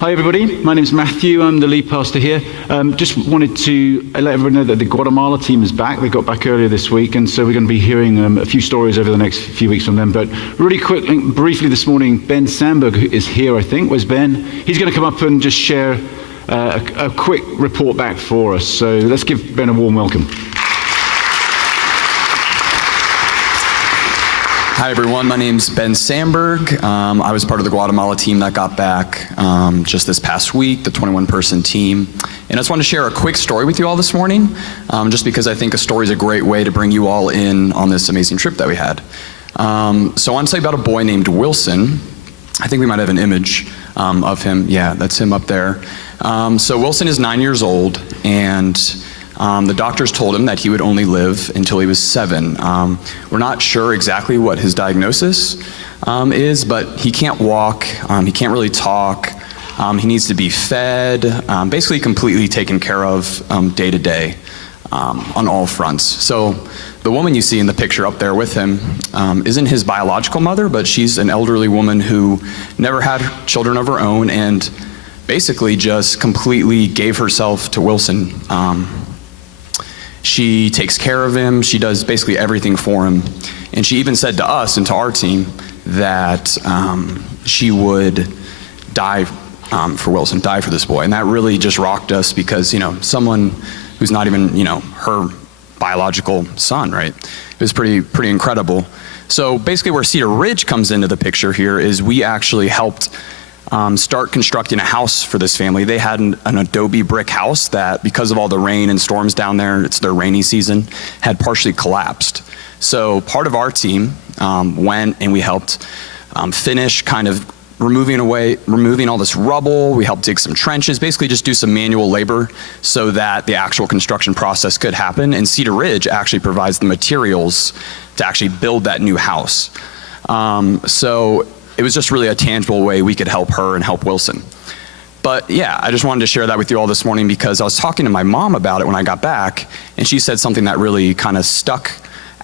Hi everybody, my name's Matthew, I'm the lead pastor here. Just wanted to let everyone know that the Guatemala team is back. They got back earlier this week, and so we're going to be hearing a few stories over the next few weeks from them. But really quickly, briefly this morning, Ben Sandberg is here, I think. Where's Ben? He's going to come up and just share a quick report back for us. So let's give Ben a warm welcome. Hi everyone, my name's Ben Sandberg. I was part of the Guatemala team that got back just this past week, the 21-person team. And I just wanted to share a quick story with you all this morning, just because I think a story is a great way to bring you all in on this amazing trip that we had. So I want to tell you about a boy named Wilson. I think we might have an image of him. Yeah, that's him up there. So Wilson is 9 years old, and the doctors told him that he would only live until he was 7. We're not sure exactly what his diagnosis is, but he can't walk, he can't really talk, he needs to be fed, basically completely taken care of day to day on all fronts. So the woman you see in the picture up there with him isn't his biological mother, but she's an elderly woman who never had children of her own and basically just completely gave herself to Wilson. She takes care of him, she does basically everything for him. And she even said to us and to our team that she would die for Wilson, die for this boy. And that really just rocked us because, you know, someone who's not even, you know, her biological son, right? It was pretty incredible. So basically where Cedar Ridge comes into the picture here is we actually helped start constructing a house for this family. They had an adobe brick house that, because of all the rain and storms down there, it's their rainy season, had partially collapsed. So part of our team went and we helped finish kind of removing all this rubble. We helped dig some trenches, basically just do some manual labor so that the actual construction process could happen. And Cedar Ridge actually provides the materials to actually build that new house. So it was just really a tangible way we could help her and help Wilson. But yeah, I just wanted to share that with you all this morning because I was talking to my mom about it when I got back, and she said something that really kind of stuck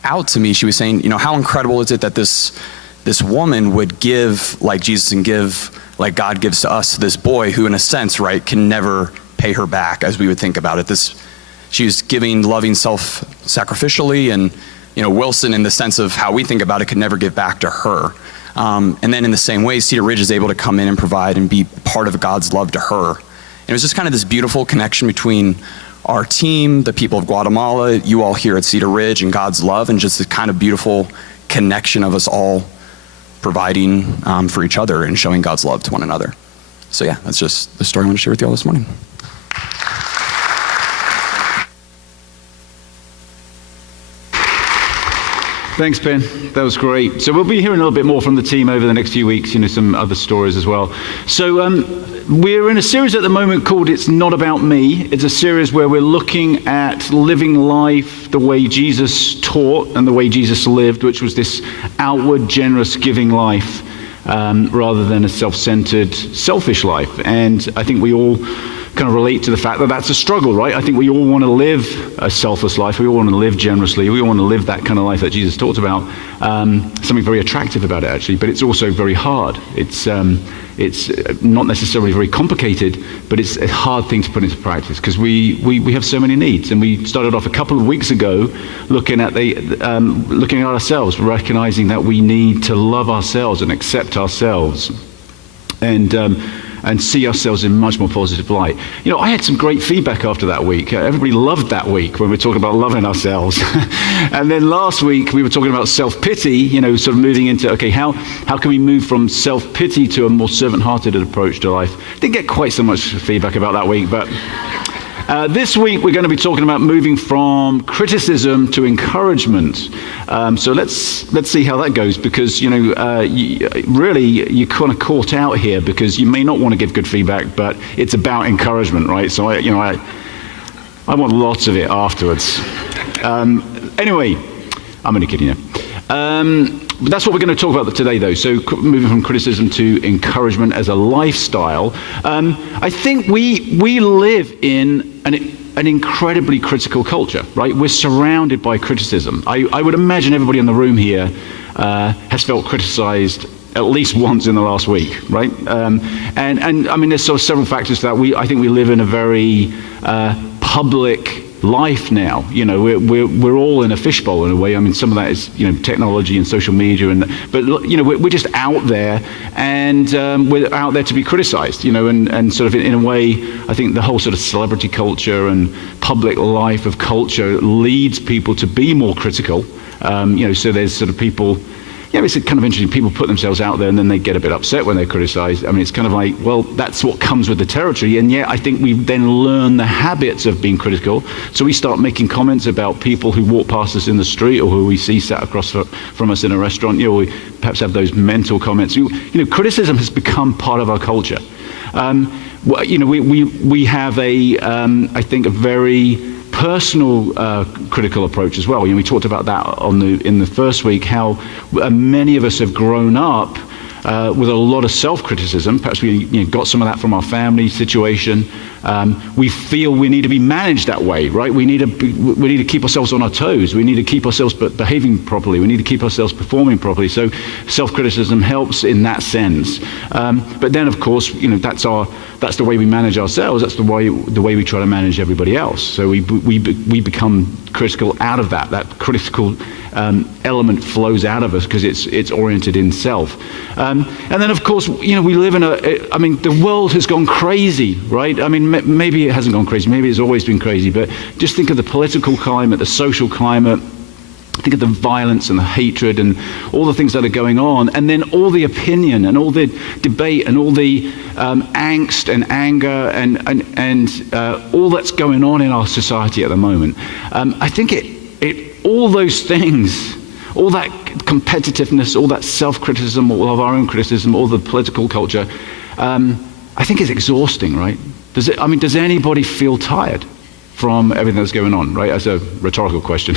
out to me. She was saying, you know, how incredible is it that this woman would give like Jesus and give like God gives to us, this boy who in a sense, right, can never pay her back as we would think about it. She was giving loving self-sacrificially, and you know, Wilson in the sense of how we think about it could never give back to her. And then in the same way, Cedar Ridge is able to come in and provide and be part of God's love to her. And it was just kind of this beautiful connection between our team, the people of Guatemala, you all here at Cedar Ridge, and God's love, and just this kind of beautiful connection of us all providing for each other and showing God's love to one another. So yeah, that's just the story I want to share with you all this morning. Thanks, Ben. That was great. So we'll be hearing a little bit more from the team over the next few weeks, you know, some other stories as well. So we're in a series at the moment called It's Not About Me. It's a series where we're looking at living life the way Jesus taught and the way Jesus lived, which was this outward, generous, giving life rather than a self-centered, selfish life. And I think we all kind of relate to the fact that that's a struggle, right? I think we all want to live a selfless life. We all want to live generously. We all want to live that kind of life that Jesus talked about. Something very attractive about it, actually, but it's also very hard. It's not necessarily very complicated, but it's a hard thing to put into practice because we have so many needs. And we started off a couple of weeks ago looking at ourselves, recognizing that we need to love ourselves and accept ourselves. And see ourselves in much more positive light. You know, I had some great feedback after that week. Everybody loved that week when we were talking about loving ourselves. And then last week we were talking about self-pity, you know, sort of moving into, okay, how can we move from self-pity to a more servant-hearted approach to life? Didn't get quite so much feedback about that week, but this week we're going to be talking about moving from criticism to encouragement. So let's see how that goes, because you know, you're kind of caught out here because you may not want to give good feedback, but it's about encouragement, right? So I want lots of it afterwards. Anyway, I'm only kidding you. But that's what we're going to talk about today, though. So moving from criticism to encouragement as a lifestyle. I think we live in an incredibly critical culture, right? We're surrounded by criticism. I would imagine everybody in the room here has felt criticized at least once in the last week, right? And I mean, there's sort of several factors to that. I think we live in a very public life now. You know, we're all in a fishbowl in a way. I mean, some of that is, you know, technology and social media, but you know, we're just out there, and we're out there to be criticized. You know, and sort of in a way, I think the whole sort of celebrity culture and public life of culture leads people to be more critical. You know, so there's sort of people. Yeah, it's kind of interesting. People put themselves out there and then they get a bit upset when they're criticized. I mean, it's kind of like, well, that's what comes with the territory. And yet I think we then learn the habits of being critical. So we start making comments about people who walk past us in the street or who we see sat across from us in a restaurant. You know, we perhaps have those mental comments. You know, criticism has become part of our culture. Well, you know, we have I think a very personal critical approach as well. You know, we talked about that in the first week, how many of us have grown up with a lot of self-criticism. Perhaps we got some of that from our family situation. We feel we need to be managed that way, right? We need to keep ourselves on our toes. We need to keep ourselves behaving properly. We need to keep ourselves performing properly. So self-criticism helps in that sense. But then, of course, you know, that's the way we manage ourselves. That's the way we try to manage everybody else. So we become critical out of that. That critical element flows out of us because it's oriented in self. And then, of course, you know, we live in I mean, the world has gone crazy, right? I mean, maybe it hasn't gone crazy. Maybe it's always been crazy. But just think of the political climate, the social climate. Think of the violence and the hatred and all the things that are going on, and then all the opinion and all the debate and all the angst and anger and all that's going on in our society at the moment. I think all those things, all that competitiveness, all that self-criticism, all of our own criticism, all the political culture, I think it's exhausting, right? Does anybody feel tired from everything that's going on, right? As a rhetorical question.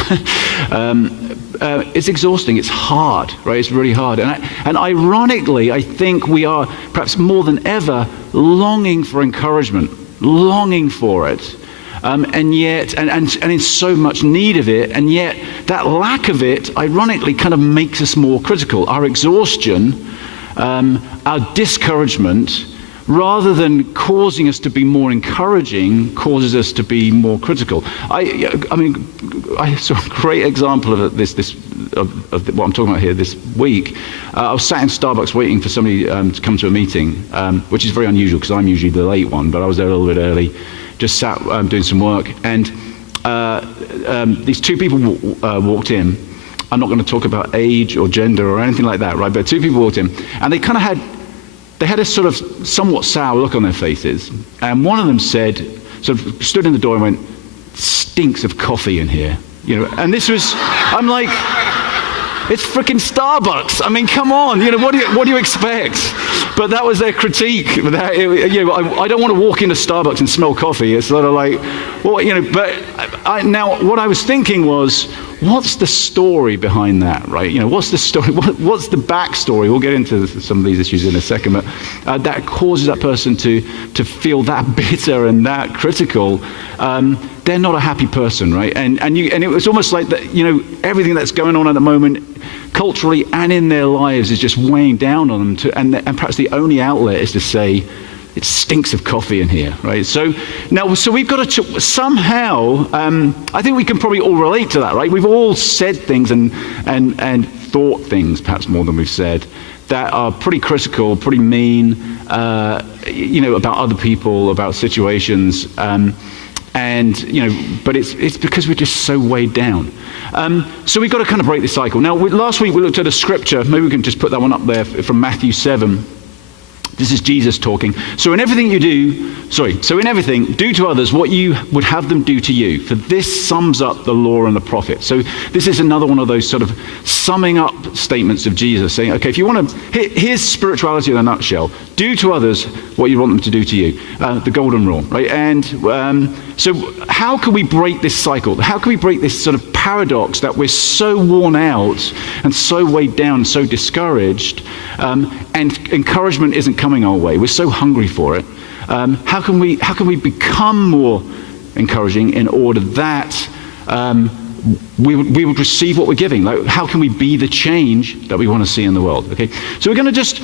It's exhausting, it's hard, right? It's really hard. And ironically, I think we are perhaps more than ever longing for encouragement, longing for it. And yet, and in so much need of it, and yet that lack of it, ironically, kind of makes us more critical. Our exhaustion, our discouragement, rather than causing us to be more encouraging, causes us to be more critical. I mean, I saw a great example of this of what I'm talking about here this week. I was sat in Starbucks waiting for somebody to come to a meeting, which is very unusual because I'm usually the late one, but I was there a little bit early, just sat doing some work, and these two people walked in. I'm not going to talk about age or gender or anything like that, right? But two people walked in, and they kind of had a sort of somewhat sour look on their faces. And one of them sort of stood in the door and went, "Stinks of coffee in here." You know, and I'm like, it's freaking Starbucks. I mean, come on, you know, what do you expect? But that was their critique. You know, I don't want to walk into Starbucks and smell coffee. It's sort of like, well, you know, but now what I was thinking was, what's the story behind that, right? You know, what's the story? What's the backstory? We'll get into some of these issues in a second, but that causes that person to feel that bitter and that critical. They're not a happy person, right? And it was almost like that. You know, everything that's going on at the moment, culturally and in their lives, is just weighing down on them. And perhaps the only outlet is to say, "It stinks of coffee in here," right? So we've got to somehow. I think we can probably all relate to that, right? We've all said things and thought things, perhaps more than we've said, that are pretty critical, pretty mean, you know, about other people, about situations, and you know. But it's because we're just so weighed down. So we've got to kind of break this cycle. Now, last week we looked at a scripture. Maybe we can just put that one up there from Matthew 7. This is Jesus talking. So in everything, do to others what you would have them do to you. For this sums up the law and the prophets. So this is another one of those sort of summing up statements of Jesus, saying, okay, if you want to, here's spirituality in a nutshell. Do to others what you want them to do to you. The golden rule, right? And so how can we break this cycle? How can we break this sort of paradox that we're so worn out and so weighed down and so discouraged, and encouragement isn't coming our way? We're so hungry for it. How can we become more encouraging in order that we would receive what we're giving. Like, how can we be the change that we want to see in the world? Okay, so we're going to just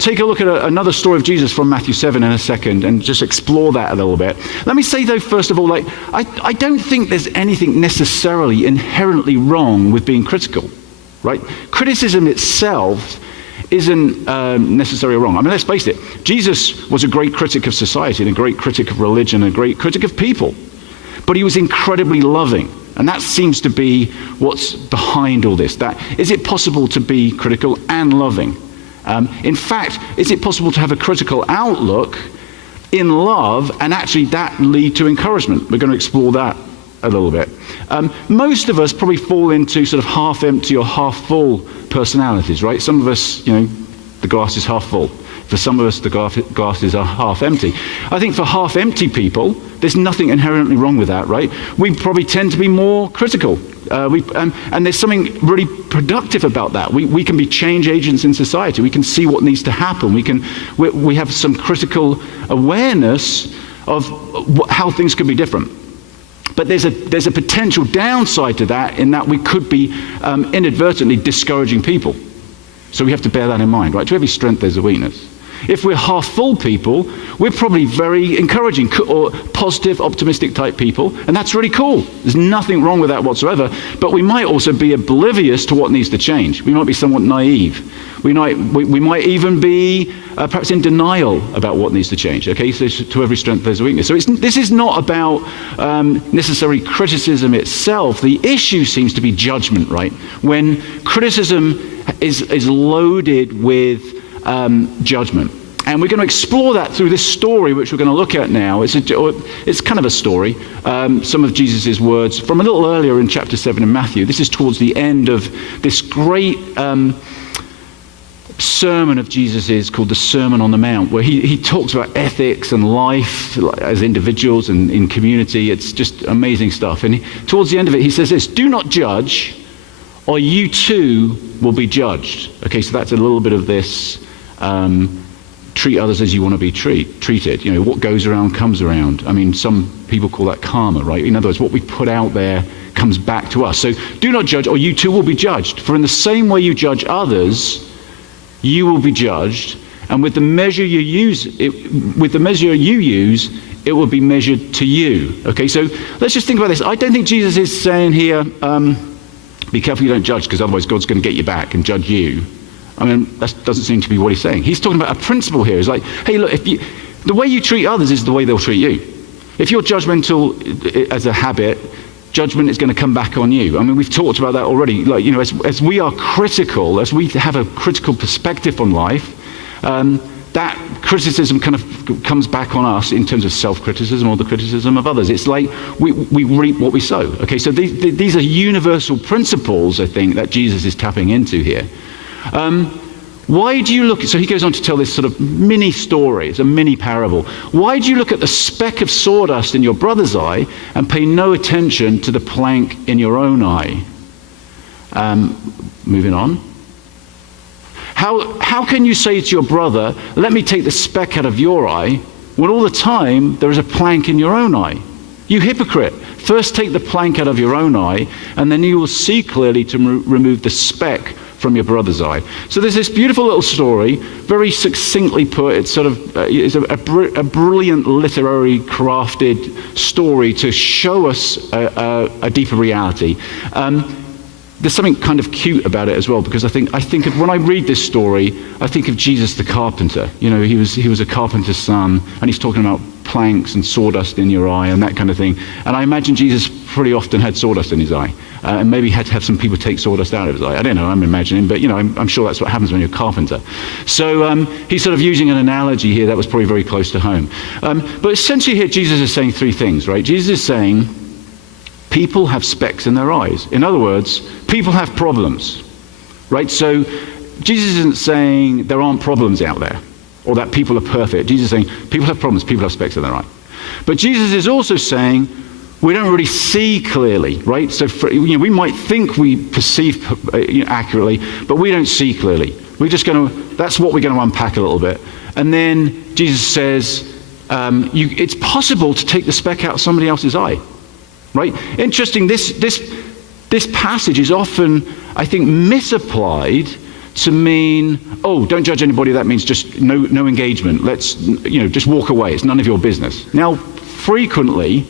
take a look at another story of Jesus from Matthew 7 in a second and just explore that a little bit. Let me say though, first of all, like I don't think there's anything necessarily inherently wrong with being critical, right? Criticism itself isn't necessarily wrong. I mean, let's face it, Jesus was a great critic of society and a great critic of religion and a great critic of people, but he was incredibly loving. And that seems to be what's behind all this. That is it possible to be critical and loving? In fact, is it possible to have a critical outlook in love and actually that lead to encouragement? We're going to explore that a little bit. Most of us probably fall into sort of half empty or half full personalities, right? Some of us, the glass is half full. For some of us, the glasses are half empty. I think for half empty people, there's nothing inherently wrong with that, right? We probably tend to be more critical. And there's something really productive about that. We can be change agents in society. We can see what needs to happen. We have some critical awareness of how things could be different. But there's a potential downside to that in that we could be inadvertently discouraging people. So we have to bear that in mind, right? To every strength, there's a weakness. If we're half full people, we're probably very encouraging or positive, optimistic type people, and that's really cool. There's nothing wrong with that whatsoever, but we might also be oblivious to what needs to change. We might be somewhat naive. We might even be perhaps in denial about what needs to change. Okay, so to every strength there's a weakness. So this is not about necessarily criticism itself. The issue seems to be judgment, right? When criticism is loaded with judgment. And we're going to explore that through this story, which we're going to look at now. It's kind of a story, some of Jesus' words from a little earlier in chapter 7 in Matthew. This is towards the end of this great sermon of Jesus' called the Sermon on the Mount, where he talks about ethics and life as individuals and in community. It's just amazing stuff. And towards the end of it, he says this: "Do not judge, or you too will be judged." Okay, so that's a little bit of this treat others as you want to be treated. What goes around comes around. I mean, some people call that karma, right? In other words, what we put out there comes back to us. So do not judge, or you too will be judged. For in the same way you judge others, you will be judged. And with the measure you use, it will be measured to you. Okay, so let's just think about this. I don't think Jesus is saying here, be careful you don't judge, because otherwise God's going to get you back and judge you. I mean, that doesn't seem to be what he's saying. He's talking about a principle here. It's like, hey, look, the way you treat others is the way they'll treat you. If you're judgmental as a habit, judgment is going to come back on you. I mean, we've talked about that already. Like, as we are critical, as we have a critical perspective on life, that criticism kind of comes back on us in terms of self-criticism or the criticism of others. It's like we reap what we sow. Okay, so these are universal principles, I think, that Jesus is tapping into here. Why do you look, so he goes on to tell this sort of mini story, it's a mini parable. Why do you look at the speck of sawdust in your brother's eye and pay no attention to the plank in your own eye? Moving on. How can you say to your brother, let me take the speck out of your eye, when all the time there is a plank in your own eye? You hypocrite. First take the plank out of your own eye, and then you will see clearly to remove the speck from your brother's eye. So there's this beautiful little story, very succinctly put. It's sort of it's a brilliant literary crafted story to show us a deeper reality. There's something kind of cute about it as well, because I think of, when I read this story, I think of Jesus the carpenter. He was a carpenter's son, and he's talking about planks and sawdust in your eye and that kind of thing. And I imagine Jesus pretty often had sawdust in his eye, and maybe had to have some people take sawdust out of his eye. I don't know, I'm imagining, but I'm sure that's what happens when you're a carpenter. So he's sort of using an analogy here that was probably very close to home. But essentially here Jesus is saying three things, right? Jesus is saying people have specks in their eyes. In other words, people have problems, right? So Jesus isn't saying there aren't problems out there, or that people are perfect. Jesus is saying people have problems, people have specks in their eye. But Jesus is also saying we don't really see clearly, right? So we might think we perceive accurately, but we don't see clearly. That's what we're going to unpack a little bit. And then Jesus says it's possible to take the speck out of somebody else's eye. Right? Interesting, this this passage is often, I think, misapplied to mean, oh, don't judge anybody. That means just no engagement. Let's, just walk away. It's none of your business. Now, frequently,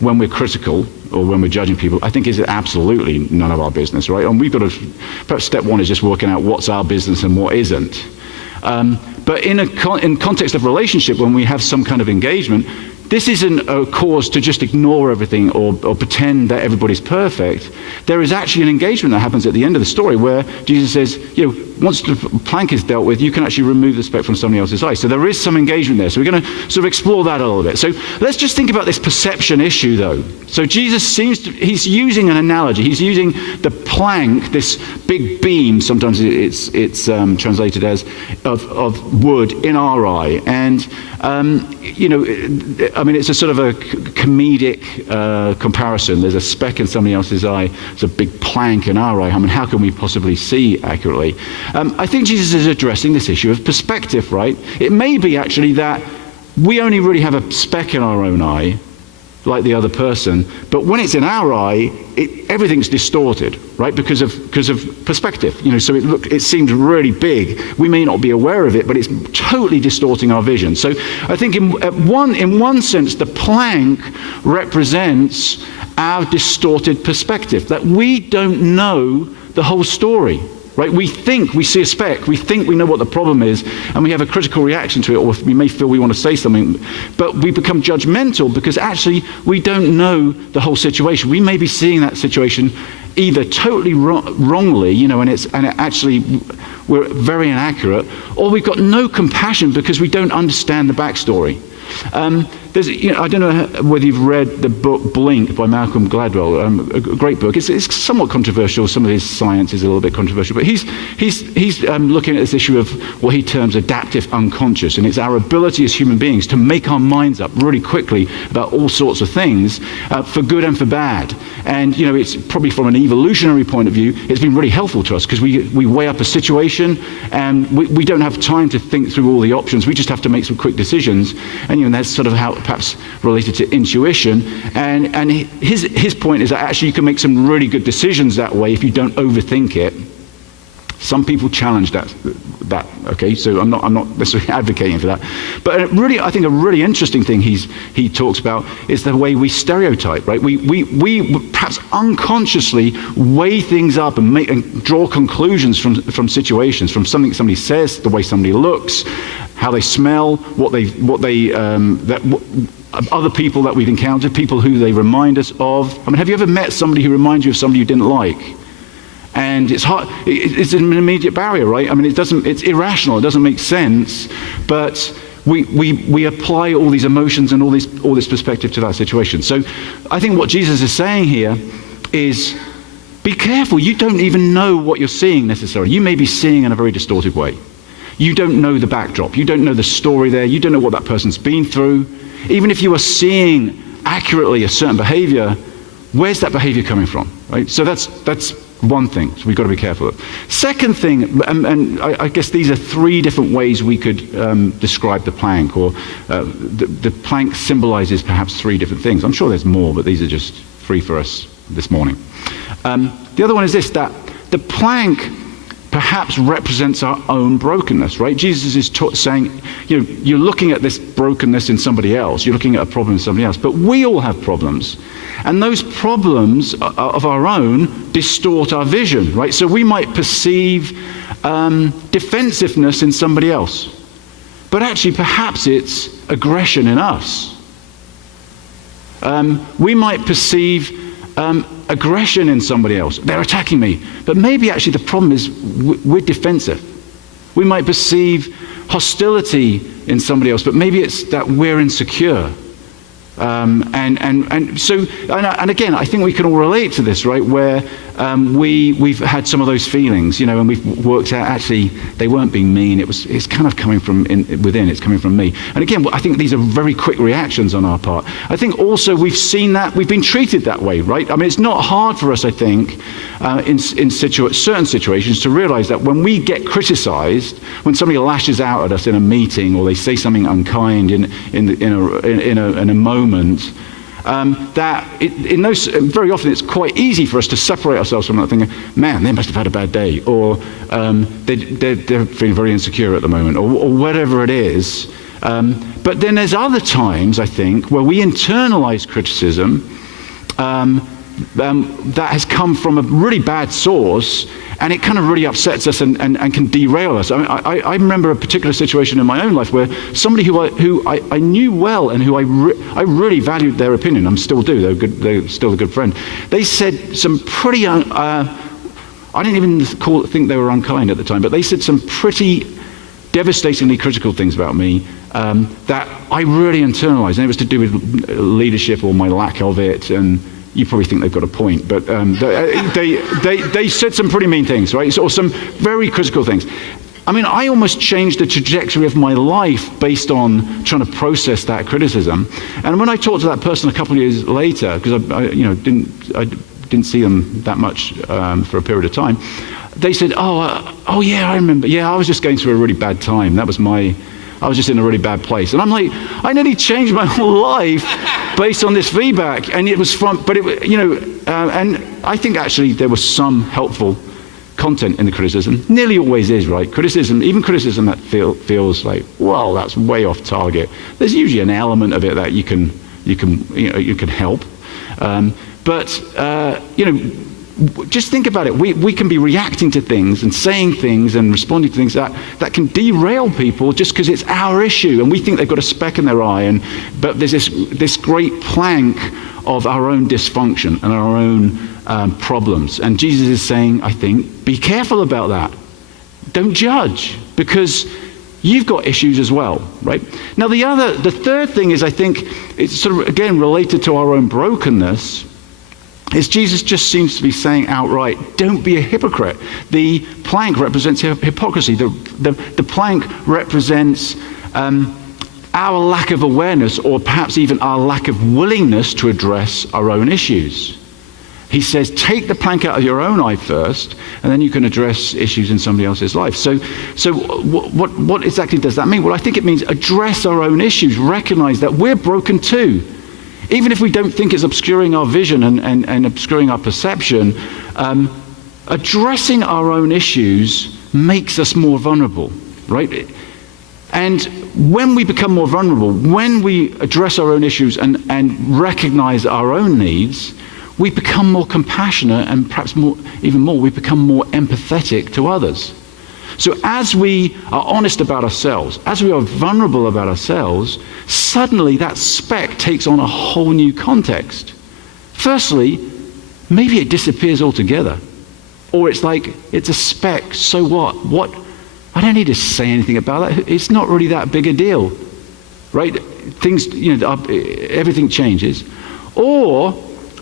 when we're critical or when we're judging people, I think is absolutely none of our business, right? And we've got to, perhaps step one is just working out what's our business and what isn't. But in context of relationship, when we have some kind of engagement, this isn't a cause to just ignore everything or pretend that everybody's perfect. There is actually an engagement that happens at the end of the story where Jesus says, once the plank is dealt with, you can actually remove the speck from somebody else's eye. So there is some engagement there. So we're going to sort of explore that a little bit. So let's just think about this perception issue, though. So Jesus he's using an analogy. He's using the plank, this big beam, sometimes it's translated as, of wood in our eye. And it's a sort of a comedic comparison. There's a speck in somebody else's eye. There's a big plank in our eye. I mean, how can we possibly see accurately? I think Jesus is addressing this issue of perspective, right? It may be actually that we only really have a speck in our own eye, like the other person, but when it's in our eye, everything's distorted, right? Because of perspective. So it seems really big. We may not be aware of it, but it's totally distorting our vision. So I think in one sense, the plank represents our distorted perspective, that we don't know the whole story. Right? We think we see a speck, we think we know what the problem is, and we have a critical reaction to it, or we may feel we want to say something, but we become judgmental because actually we don't know the whole situation. We may be seeing that situation either totally wrongly, and actually we're very inaccurate, or we've got no compassion because we don't understand the backstory. I don't know whether you've read the book Blink by Malcolm Gladwell, a great book. It's somewhat controversial. Some of his science is a little bit controversial, but he's looking at this issue of what he terms adaptive unconscious, and it's our ability as human beings to make our minds up really quickly about all sorts of things, for good and for bad. And it's probably from an evolutionary point of view, it's been really helpful to us because we weigh up a situation and we don't have time to think through all the options. We just have to make some quick decisions, and that's sort of how perhaps related to intuition. And his point is that actually you can make some really good decisions that way if you don't overthink it. Some people challenge that. Okay, so I'm not necessarily advocating for that. But really, I think a really interesting thing he talks about is the way we stereotype, right? We perhaps unconsciously weigh things up and draw conclusions from situations, from something somebody says, the way somebody looks, how they smell, other people that we've encountered, people who they remind us of. I mean, have you ever met somebody who reminds you of somebody you didn't like? And it's hard, it's an immediate barrier, right? I mean, it's irrational, it doesn't make sense, but we apply all these emotions and all this perspective to that situation. So I think what Jesus is saying here is, be careful, you don't even know what you're seeing necessarily. You may be seeing in a very distorted way. You don't know the backdrop, you don't know the story there, you don't know what that person's been through. Even if you are seeing accurately a certain behavior, where's that behavior coming from, right? So that's one thing, so we've got to be careful of. Second thing, and I guess these are three different ways we could describe the plank, or the plank symbolizes perhaps three different things. I'm sure there's more, but these are just three for us this morning. The other one is this, that the plank perhaps represents our own brokenness, right? Jesus is saying, you're looking at this brokenness in somebody else, you're looking at a problem in somebody else, but we all have problems. And those problems of our own distort our vision, right? So we might perceive defensiveness in somebody else, but actually perhaps it's aggression in us. We might perceive aggression in somebody else. They're attacking me. But maybe actually the problem is we're defensive. We might perceive hostility in somebody else, but maybe it's that we're insecure. And again, I think we can all relate to this, right? Where we've had some of those feelings, and we've worked out actually they weren't being mean. It's kind of coming from within. It's coming from me. And again, I think these are very quick reactions on our part. I think also we've seen that we've been treated that way, right? I mean, it's not hard for us, I think, in certain situations to realize that when we get criticized, when somebody lashes out at us in a meeting or they say something unkind in a moment, Very often it's quite easy for us to separate ourselves from that, thinking, man, they must have had a bad day, or they're feeling very insecure at the moment, or whatever it is. But then there's other times, I think, where we internalize criticism that has come from a really bad source, and it kind of really upsets us and can derail us. I remember a particular situation in my own life where somebody who I knew well and who I really valued their opinion, I still do, they're still a good friend. They said some pretty, I didn't even think they were unkind at the time, but they said some pretty devastatingly critical things about me that I really internalized, and it was to do with leadership or my lack of it, and you probably think they've got a point, but they said some pretty mean things, right? Or some very critical things. I mean, I almost changed the trajectory of my life based on trying to process that criticism. And when I talked to that person a couple of years later, because I didn't see them that much for a period of time, they said, oh yeah, I remember. Yeah, I was just going through a really bad time. I was just in a really bad place. And I'm like, I nearly changed my whole life based on this feedback. And it was fun, but and I think actually there was some helpful content in the criticism. Nearly always is, right? Even criticism that feels like, well, that's way off target. There's usually an element of it that you can help. Just think about it. We can be reacting to things and saying things and responding to things that can derail people just because it's our issue and we think they've got a speck in their eye. But there's this great plank of our own dysfunction and our own problems. And Jesus is saying, I think, be careful about that. Don't judge, because you've got issues as well, right? Now the third thing is, I think, it's sort of again related to our own brokenness. Is Jesus just seems to be saying outright, don't be a hypocrite. The plank represents hypocrisy. The plank represents our lack of awareness, or perhaps even our lack of willingness to address our own issues. He says, take the plank out of your own eye first, and then you can address issues in somebody else's life. So what exactly does that mean? Well, I think it means address our own issues, recognize that we're broken too. Even if we don't think it's obscuring our vision and obscuring our perception, addressing our own issues makes us more vulnerable, right? And when we become more vulnerable, when we address our own issues and recognize our own needs, we become more compassionate, and perhaps even more, we become more empathetic to others. So as we are honest about ourselves, as we are vulnerable about ourselves, suddenly that speck takes on a whole new context. Firstly, maybe it disappears altogether. Or it's like, it's a speck, so what? I don't need to say anything about that. It's not really that big a deal, right? Things, everything changes. Or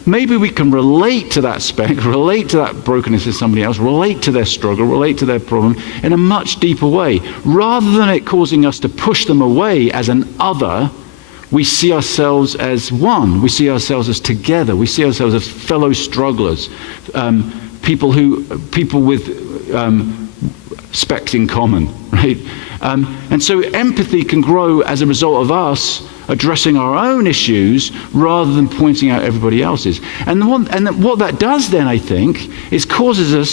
maybe we can relate to that speck, relate to that brokenness in somebody else, relate to their struggle, relate to their problem in a much deeper way. Rather than it causing us to push them away as an other, we see ourselves as one. We see ourselves as together. We see ourselves as fellow strugglers, people with specks in common, right? And so empathy can grow as a result of us addressing our own issues rather than pointing out everybody else's. And what that does then, I think, is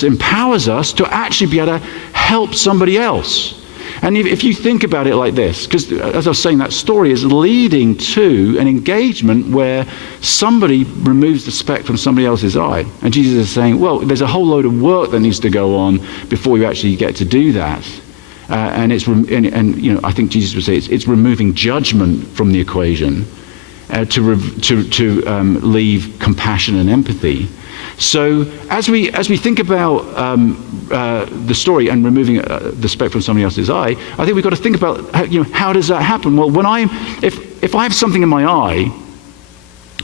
empowers us to actually be able to help somebody else. And if you think about it like this, because as I was saying, that story is leading to an engagement where somebody removes the speck from somebody else's eye. And Jesus is saying, well, there's a whole load of work that needs to go on before you actually get to do that. I think Jesus would say it's removing judgment from the equation to leave compassion and empathy. So as we think about the story and removing the speck from somebody else's eye, I think we've got to think about how does that happen? Well, if I have something in my eye,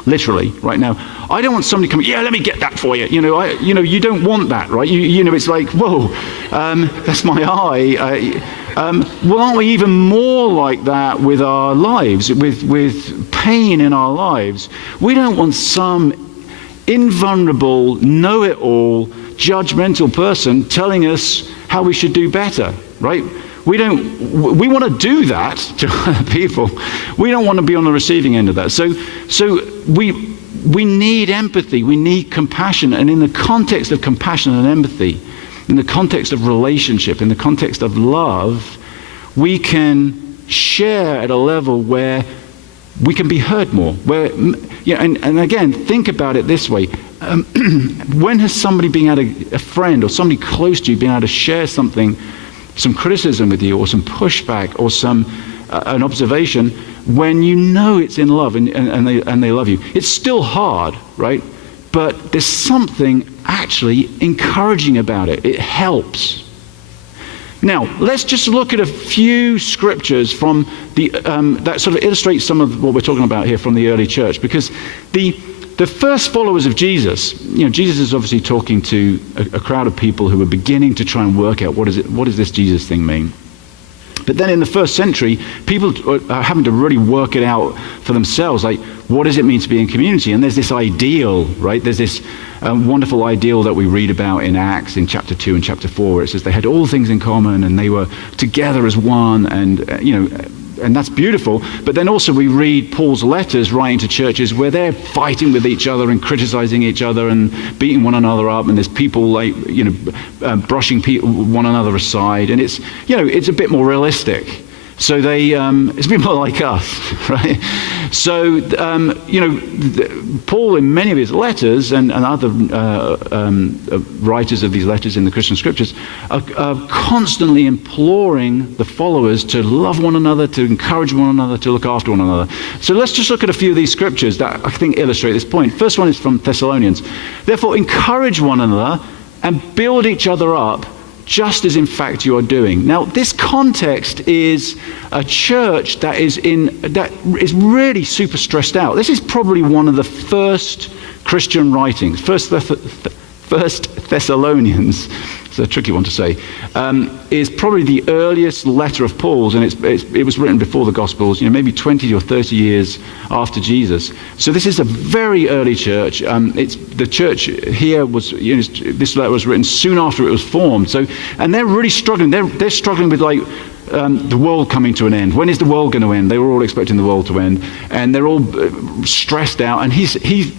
literally right now, I don't want somebody coming, let me get that for you. You don't want that, right? It's like, whoa, that's my eye. Well, aren't we even more like that with our lives, with pain in our lives? We don't want some invulnerable, know-it-all, judgmental person telling us how we should do better, right? We want to do that to other people. We don't want to be on the receiving end of that. So we need empathy. We need compassion. And in the context of compassion and empathy, in the context of relationship, in the context of love, we can share at a level where we can be heard more. Where, and again, think about it this way. When has somebody been able to, a friend or somebody close to you, been able to share something, some criticism with you, or some pushback, or an observation, when you know it's in love and they love you? It's still hard, right? But there's something actually encouraging about it. It helps. Now, let's just look at a few scriptures from that sort of illustrates some of what we're talking about here from the early church, because the first followers of Jesus, Jesus is obviously talking to a crowd of people who are beginning to try and work out what does this Jesus thing mean. But then in the first century, people are having to really work it out for themselves, like, what does it mean to be in community? And there's this ideal, right? There's this wonderful ideal that we read about in Acts in chapter 2 and chapter 4, where it says they had all things in common and they were together as one, and that's beautiful. But then also we read Paul's letters writing to churches where they're fighting with each other and criticizing each other and beating one another up, and there's people brushing one another aside, and it's a bit more realistic. So it's a bit more like us, right? So Paul, in many of his letters and other writers of these letters in the Christian scriptures, are constantly imploring the followers to love one another, to encourage one another, to look after one another. So let's just look at a few of these scriptures that I think illustrate this point. First one is from Thessalonians. Therefore, encourage one another and build each other up, just as in fact you are doing. Now, this context is a church that is really super stressed out. This is probably one of the first Christian writings. First Thessalonians, it's a tricky one to say, is probably the earliest letter of Paul's, and it was written before the Gospels, maybe 20 or 30 years after Jesus. So this is a very early church. The church here was, this letter was written soon after it was formed. So, and they're really struggling. They're struggling with the world coming to an end. When is the world going to end? They were all expecting the world to end, and they're all stressed out. And he's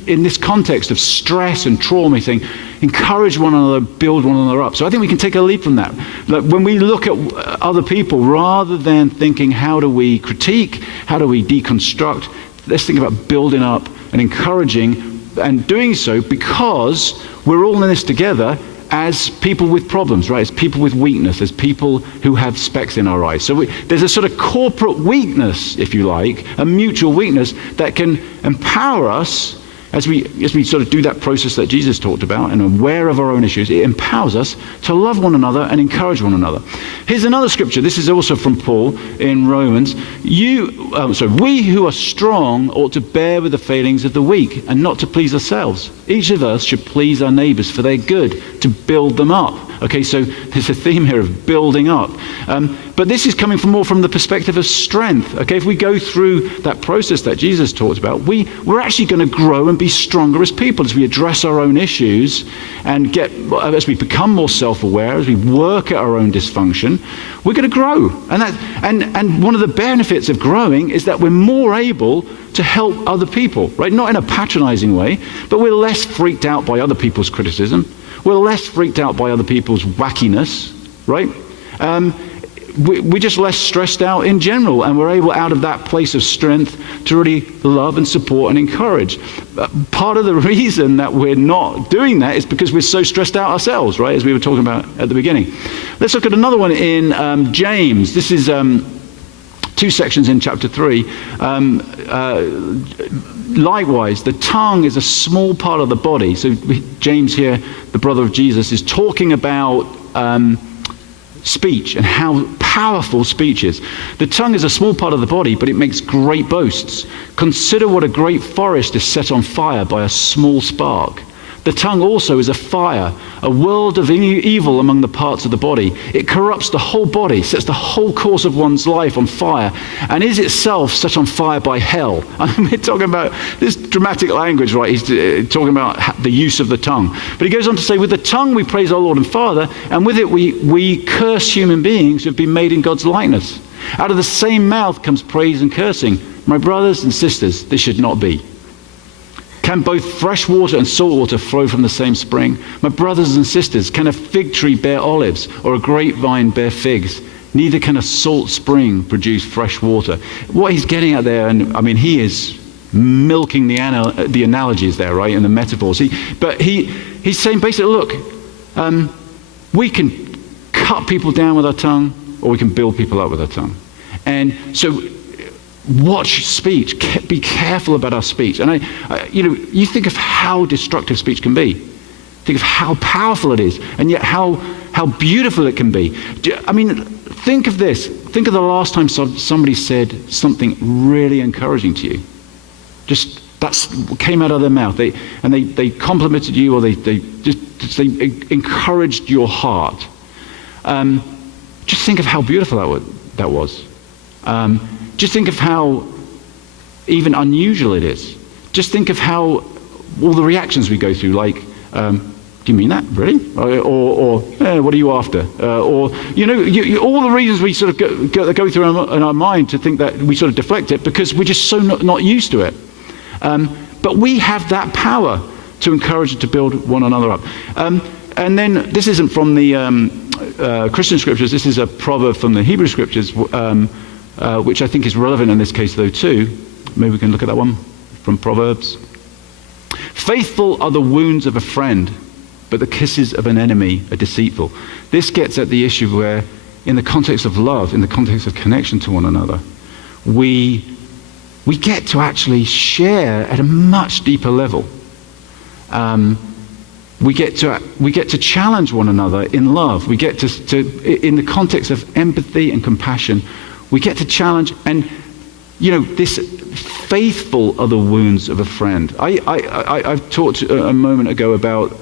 in this context of stress and trauma, he's saying, encourage one another, build one another up. So I think we can take a leap from that. Like when we look at other people, rather than thinking, how do we critique, how do we deconstruct, let's think about building up and encouraging, and doing so because we're all in this together as people with problems, right? As people with weakness, as people who have specks in our eyes. So there's a sort of corporate weakness, if you like, a mutual weakness that can empower us as we sort of do that process that Jesus talked about and are aware of our own issues. It empowers us to love one another and encourage one another. Here's another scripture. This is also from Paul in Romans. We who are strong ought to bear with the failings of the weak and not to please ourselves. Each of us should please our neighbors for their good, to build them up. Okay, so there's a theme here of building up. But this is coming more from the perspective of strength. Okay, if we go through that process that Jesus talked about, we're actually going to grow and be stronger as people as we address our own issues and as we become more self-aware, as we work at our own dysfunction, we're going to grow. And one of the benefits of growing is that we're more able to help other people, right? Not in a patronizing way, but we're less freaked out by other people's criticism. We're less freaked out by other people's wackiness, right? We're just less stressed out in general, and we're able, out of that place of strength, to really love and support and encourage. Part of the reason that we're not doing that is because we're so stressed out ourselves, right? As we were talking about at the beginning. Let's look at another one in James. This is two sections in chapter 3. Likewise, the tongue is a small part of the body. So James here, the brother of Jesus, is talking about speech and how powerful speech is. The tongue is a small part of the body, but it makes great boasts. Consider what a great forest is set on fire by a small spark. The tongue also is a fire, a world of evil among the parts of the body. It corrupts the whole body, sets the whole course of one's life on fire, and is itself set on fire by hell. I mean, we're talking about this dramatic language, right? He's talking about the use of the tongue. But he goes on to say, with the tongue we praise our Lord and Father, and with it we curse human beings who have been made in God's likeness. Out of the same mouth comes praise and cursing. My brothers and sisters, this should not be. Can both fresh water and salt water flow from the same spring? My brothers and sisters, can a fig tree bear olives or a grapevine bear figs? Neither can a salt spring produce fresh water. What he's getting at there, and I mean, he is milking the analogies there, right, and the metaphors. He's saying basically, look, we can cut people down with our tongue, or we can build people up with our tongue. And so watch speech. Be careful about our speech. And you think of how destructive speech can be. Think of how powerful it is, and yet how beautiful it can be. I mean, think of this. Think of the last time somebody said something really encouraging to you. Just that's came out of their mouth. They complimented you, or they encouraged your heart. Just think of how beautiful that was. Just think of how even unusual it is. Just think of how all the reactions we go through, like, do you mean that, really? Or what are you after? Or, all the reasons we sort of go through in our mind to think that we sort of deflect it because we're just so not used to it. But we have that power to encourage and to build one another up. And then this isn't from the Christian scriptures. This is a proverb from the Hebrew scriptures, which I think is relevant in this case, though, too. Maybe we can look at that one from Proverbs. Faithful are the wounds of a friend, but the kisses of an enemy are deceitful. This gets at the issue where, in the context of love, in the context of connection to one another, we get to actually share at a much deeper level. We get to challenge one another in love. We get to in the context of empathy and compassion, we get to challenge, and this faithful are the wounds of a friend. I've talked a moment ago about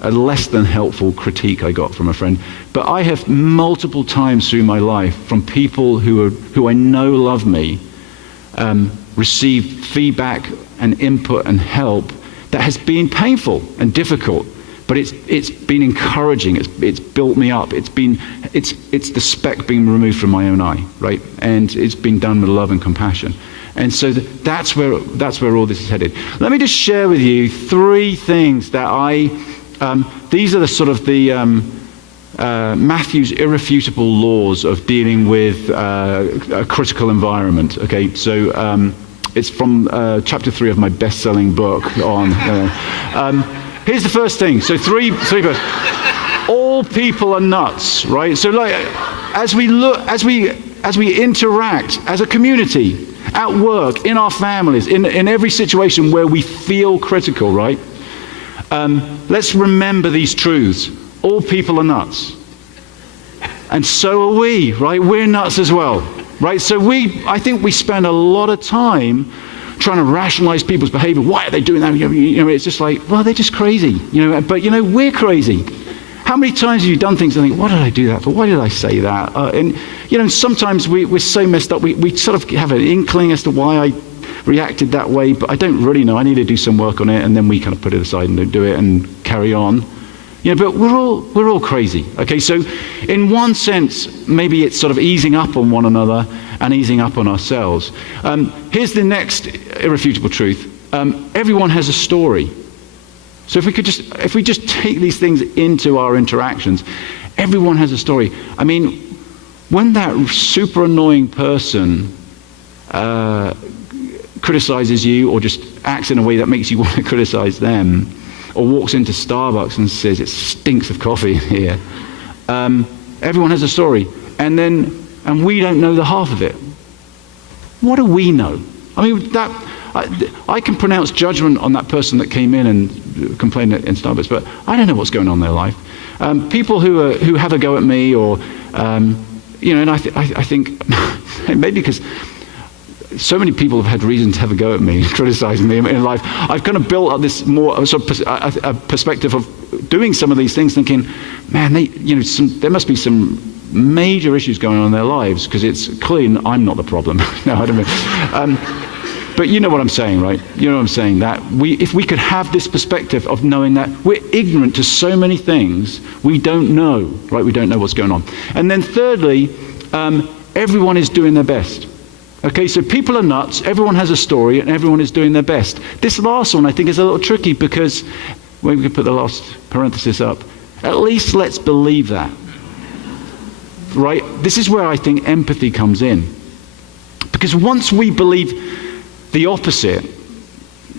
a less than helpful critique I got from a friend, but I have multiple times through my life from people who I know love me, received feedback and input and help that has been painful and difficult, but it's been encouraging. It's built me up. It's the speck being removed from my own eye, right? And it's been done with love and compassion. And so that's where all this is headed. Let me just share with you three things that these are the sort of the Matthew's irrefutable laws of dealing with a critical environment. Okay, so it's from chapter 3 of my best-selling book on. Here's the first thing. So three. All people are nuts, right? So like, as we interact as a community, at work, in our families, in every situation where we feel critical, right? Let's remember these truths. All people are nuts. And so are we, right? We're nuts as well, right? So I think we spend a lot of time trying to rationalize people's behavior. Why are they doing that? It's just like, well, they're just crazy, but we're crazy. How many times have you done things and think, what did I do that for? Why did I say that? And sometimes we're so messed up, we sort of have an inkling as to why I reacted that way, but I don't really know. I need to do some work on it, and then we kind of put it aside and don't do it and carry on. But we're all crazy. Okay, so in one sense, maybe it's sort of easing up on one another and easing up on ourselves. Here's the next irrefutable truth. Everyone has a story. So if we just take these things into our interactions, everyone has a story. I mean, when that super annoying person criticizes you, or just acts in a way that makes you want to criticize them, or walks into Starbucks and says it stinks of coffee in here, everyone has a story, and we don't know the half of it. What do we know? I mean, I can pronounce judgment on that person that came in and complained in Starbucks, but I don't know what's going on in their life. People who have a go at me, or and I think maybe because so many people have had reason to have a go at me, criticize me in life. I've kind of built up this more sort of a perspective of doing some of these things, thinking, man, there must be some major issues going on in their lives, because it's clear I'm not the problem. No, I don't mean. But you know what I'm saying, right? You know what I'm saying, that if we could have this perspective of knowing that we're ignorant to so many things, we don't know, right? We don't know what's going on. And then thirdly, everyone is doing their best. Okay, so people are nuts, everyone has a story, and everyone is doing their best. This last one I think is a little tricky, because when we could put the last parenthesis up, at least let's believe that. Right? This is where I think empathy comes in. Because once we believe the opposite,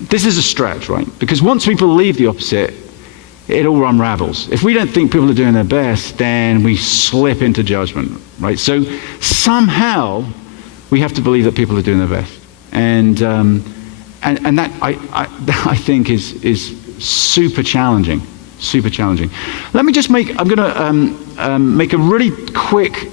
this is a stretch, right? Because once we believe the opposite, it all unravels. If we don't think people are doing their best, then we slip into judgment, right? So somehow we have to believe that people are doing their best, and that I think is super challenging, super challenging. Let me just I'm going to make a really quick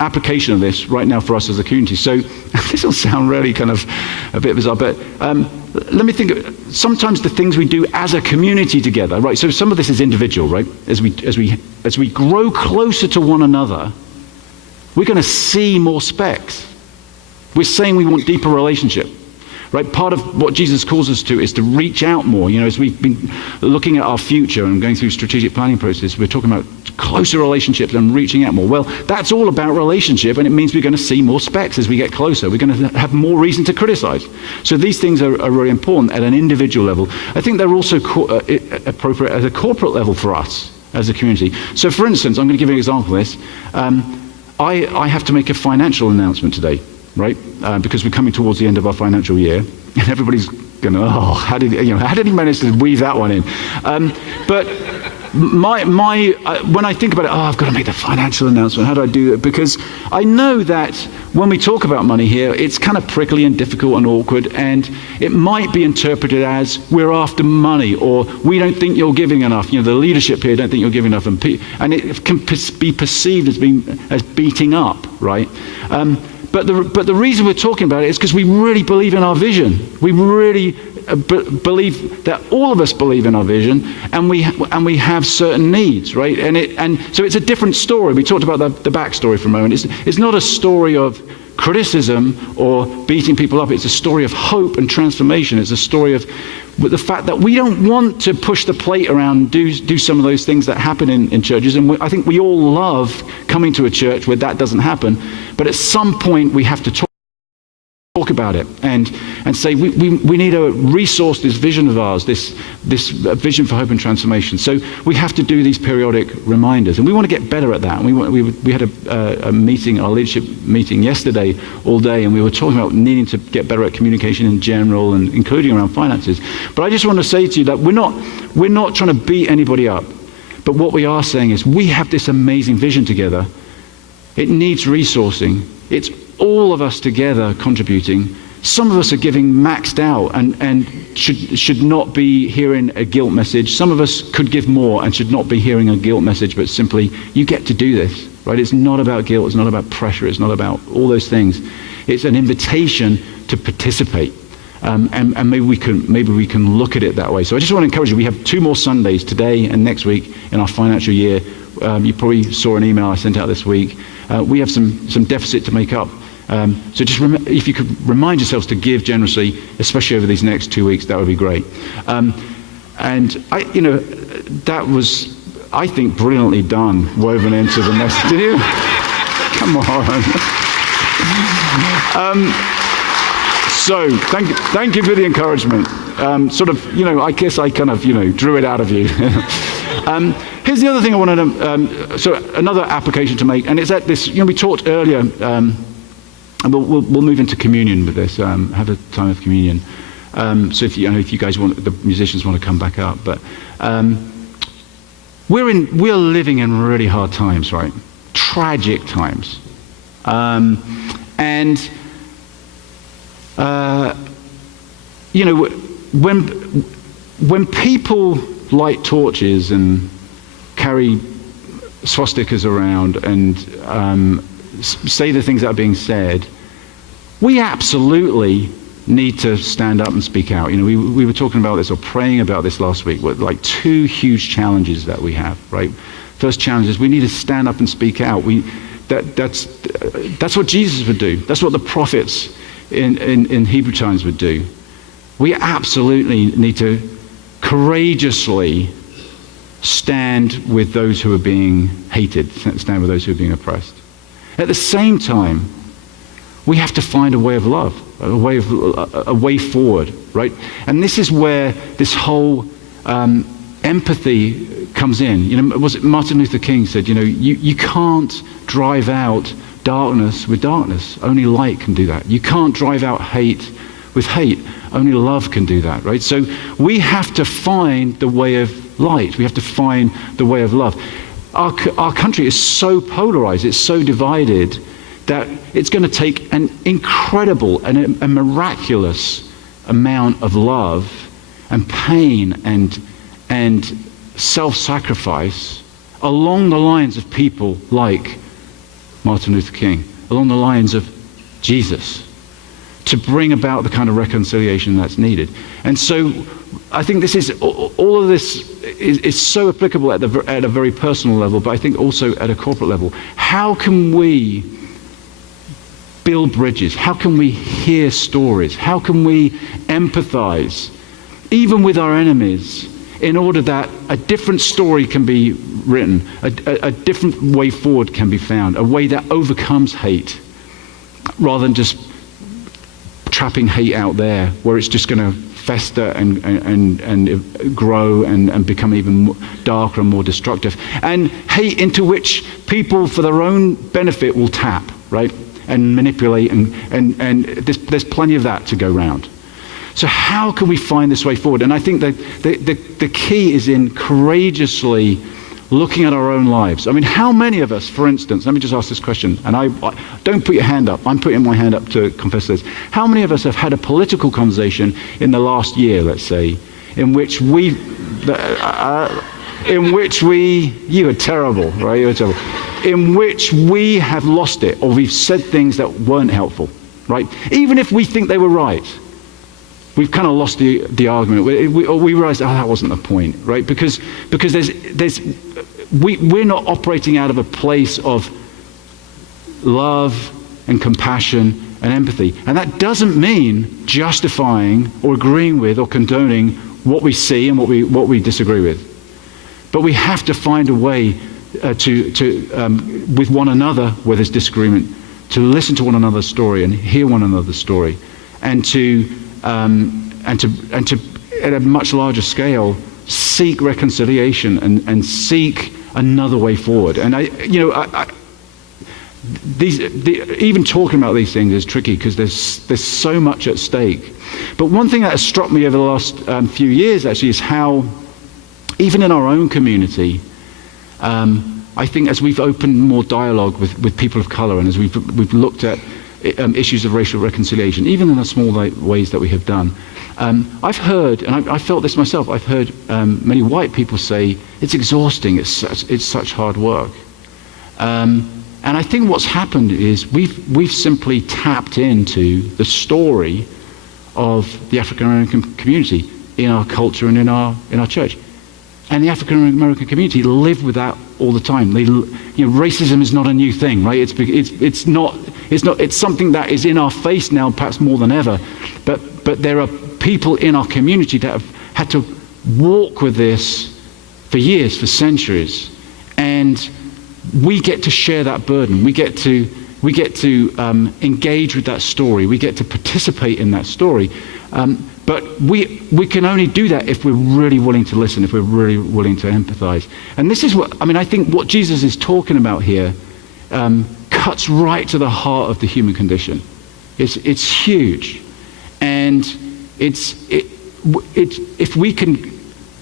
application of this right now for us as a community. So this will sound really kind of a bit bizarre, but let me think of sometimes the things we do as a community together, right? So some of this is individual, right? As we grow closer to one another, we're going to see more specks. We're saying we want deeper relationship, right? Part of what Jesus calls us to is to reach out more. You know, as we've been looking at our future and going through strategic planning process, we're talking about closer relationships and reaching out more. Well, that's all about relationship, and it means we're going to see more specks as we get closer. We're going to have more reason to criticize. So these things are really important at an individual level. I think they're also appropriate at a corporate level for us as a community. So for instance, I'm going to give you an example of this. I have to make a financial announcement today, right? Because we're coming towards the end of our financial year, and everybody's going, oh, how did he manage to weave that one in? But when I think about it, I've got to make the financial announcement. How do I do it? Because I know that when we talk about money here, it's kind of prickly and difficult and awkward, and it might be interpreted as we're after money, or we don't think you're giving enough. You know, the leadership here don't think you're giving enough, and it can be perceived as beating up, right? But the reason we're talking about it is because we really believe in our vision. We really believe that all of us believe in our vision, and we have certain needs, right? And so it's a different story. We talked about the backstory for a moment. It's not a story of criticism or beating people up. It's a story of hope and transformation. It's a story of the fact that we don't want to push the plate around, do some of those things that happen in churches. And I think we all love coming to a church where that doesn't happen. But at some point we have to talk about it and say we need to resource this vision of ours, this vision for hope and transformation. So we have to do these periodic reminders, and we want to get better at that. And we had a meeting, our leadership meeting yesterday all day, and we were talking about needing to get better at communication in general, and including around finances. But I just want to say to you that we're not trying to beat anybody up, but what we are saying is we have this amazing vision together. It needs resourcing. It's all of us together contributing. Some of us are giving maxed out and should not be hearing a guilt message. Some of us could give more and should not be hearing a guilt message, but simply, you get to do this, right? It's not about guilt, it's not about pressure, it's not about all those things. It's an invitation to participate. And maybe we can look at it that way. So I just want to encourage you, we have 2 more Sundays, today and next week, in our financial year. You probably saw an email I sent out this week. We have some deficit to make up. So just if you could remind yourselves to give generously, especially over these next 2 weeks, that would be great. And that was, I think, brilliantly done, woven into the message. Did you? Come on. So thank you for the encouragement. I guess I kind of, drew it out of you. Here's the other thing I wanted to, so another application to make, and it's at this, we talked earlier, and we'll move into communion with this, have a time of communion. So if you guys want, the musicians want to come back up, but we're living in really hard times, right? Tragic times. When people light torches and carry swastikas around and say the things that are being said, we absolutely need to stand up and speak out. You know, we were talking about this or praying about this last week, with like two huge challenges that we have, right? First challenge is we need to stand up and speak out. That's what Jesus would do. That's what the prophets in Hebrew times would do. We absolutely need to courageously stand with those who are being hated, stand with those who are being oppressed. At the same time, we have to find a way of love, a way forward, right? And this is where this whole empathy comes in. You know, was it Martin Luther King said, you know, you can't drive out darkness with darkness. Only light can do that. You can't drive out hate with hate. Only love can do that, right? So we have to find the way of light. We have to find the way of love. Our country is so polarized, it's so divided, that it's going to take an incredible and a miraculous amount of love and pain and self-sacrifice along the lines of people like Martin Luther King, along the lines of Jesus, to bring about the kind of reconciliation that's needed. And so I think this is, all of this is so applicable at a very personal level, but I think also at a corporate level. How can we build bridges? How can we hear stories? How can we empathize, even with our enemies, in order that a different story can be written, a different way forward can be found, a way that overcomes hate, rather than just trapping hate out there, where it's just going to fester and grow and become even darker and more destructive. And hate into which people, for their own benefit, will tap, right? And manipulate, and there's plenty of that to go round. So how can we find this way forward? And I think that the key is in courageously looking at our own lives. I mean, how many of us, for instance, let me just ask this question, and I don't put your hand up, I'm putting my hand up to confess this. How many of us have had a political conversation in the last year, let's say, in which you are terrible, right? You're terrible. In which we have lost it, or we've said things that weren't helpful, right? Even if we think they were right, we've kind of lost the argument. We realize, that wasn't the point, right? Because we're not operating out of a place of love and compassion and empathy. And that doesn't mean justifying or agreeing with or condoning what we see and what we disagree with. But we have to find a way with one another where there's disagreement, to listen to one another's story and hear one another's story, and to at a much larger scale seek reconciliation and seek another way forward. And even talking about these things is tricky because there's so much at stake. But one thing that has struck me over the last few years actually is how, even in our own community, I think as we've opened more dialogue with people of color, and as we've looked at issues of racial reconciliation, even in the small ways that we have done, I've heard, and I felt this myself, I've heard many white people say, it's exhausting, it's such hard work. And I think what's happened is we've simply tapped into the story of the African American community in our culture and in our church. And the African American community live with that all the time. Racism is not a new thing, right? It's something that is in our face now, perhaps more than ever. But there are people in our community that have had to walk with this for years, for centuries, and we get to share that burden. We get to engage with that story. We get to participate in that story. But we can only do that if we're really willing to listen, if we're really willing to empathize. And this is I think what Jesus is talking about here cuts right to the heart of the human condition. It's huge. And if we can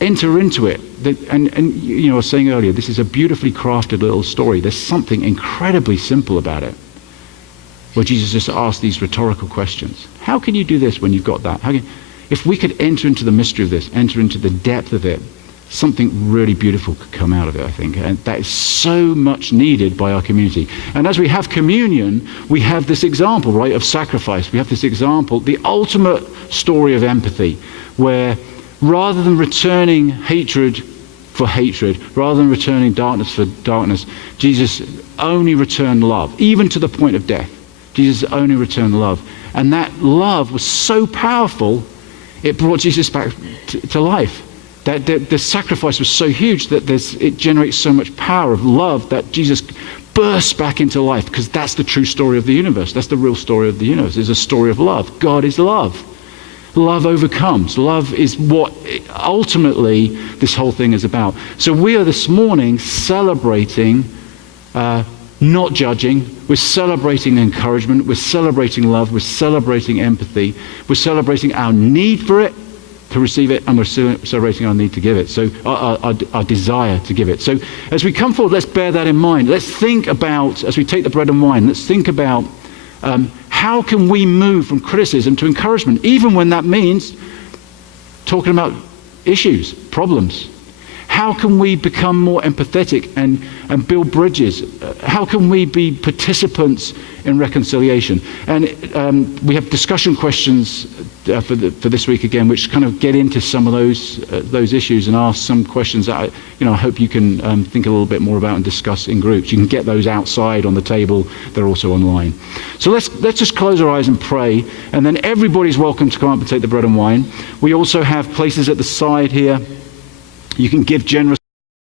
enter into it, and I was saying earlier, this is a beautifully crafted little story. There's something incredibly simple about it, where Jesus just asked these rhetorical questions. How can you do this when you've got that? If we could enter into the mystery of this, enter into the depth of it, something really beautiful could come out of it, I think. And that is so much needed by our community. And as we have communion, we have this example, right, of sacrifice. We have this example, the ultimate story of empathy, where rather than returning hatred for hatred, rather than returning darkness for darkness, Jesus only returned love, even to the point of death. Jesus only returned love. And that love was so powerful, it brought Jesus back to life. That the sacrifice was so huge that it generates so much power of love that Jesus bursts back into life, because that's the true story of the universe. That's the real story of the universe. It's a story of love. God is love. Love overcomes. Love is what ultimately this whole thing is about. So we are this morning celebrating, not judging. We're celebrating encouragement. We're celebrating love. We're celebrating empathy. We're celebrating our need for it, to receive it, and we're celebrating our need to give it. So our desire to give it. So as we come forward, let's bear that in mind. Let's think about, as we take the bread and wine, let's think about how can we move from criticism to encouragement, even when that means talking about issues, problems. How can we become more empathetic and build bridges? How can we be participants in reconciliation? And we have discussion questions for this week again, which kind of get into some of those issues and ask some questions that I hope you can think a little bit more about and discuss in groups. You can get those outside on the table. They're also online. So let's just close our eyes and pray, and then everybody's welcome to come up and take the bread and wine. We also have places at the side here. You can give generously.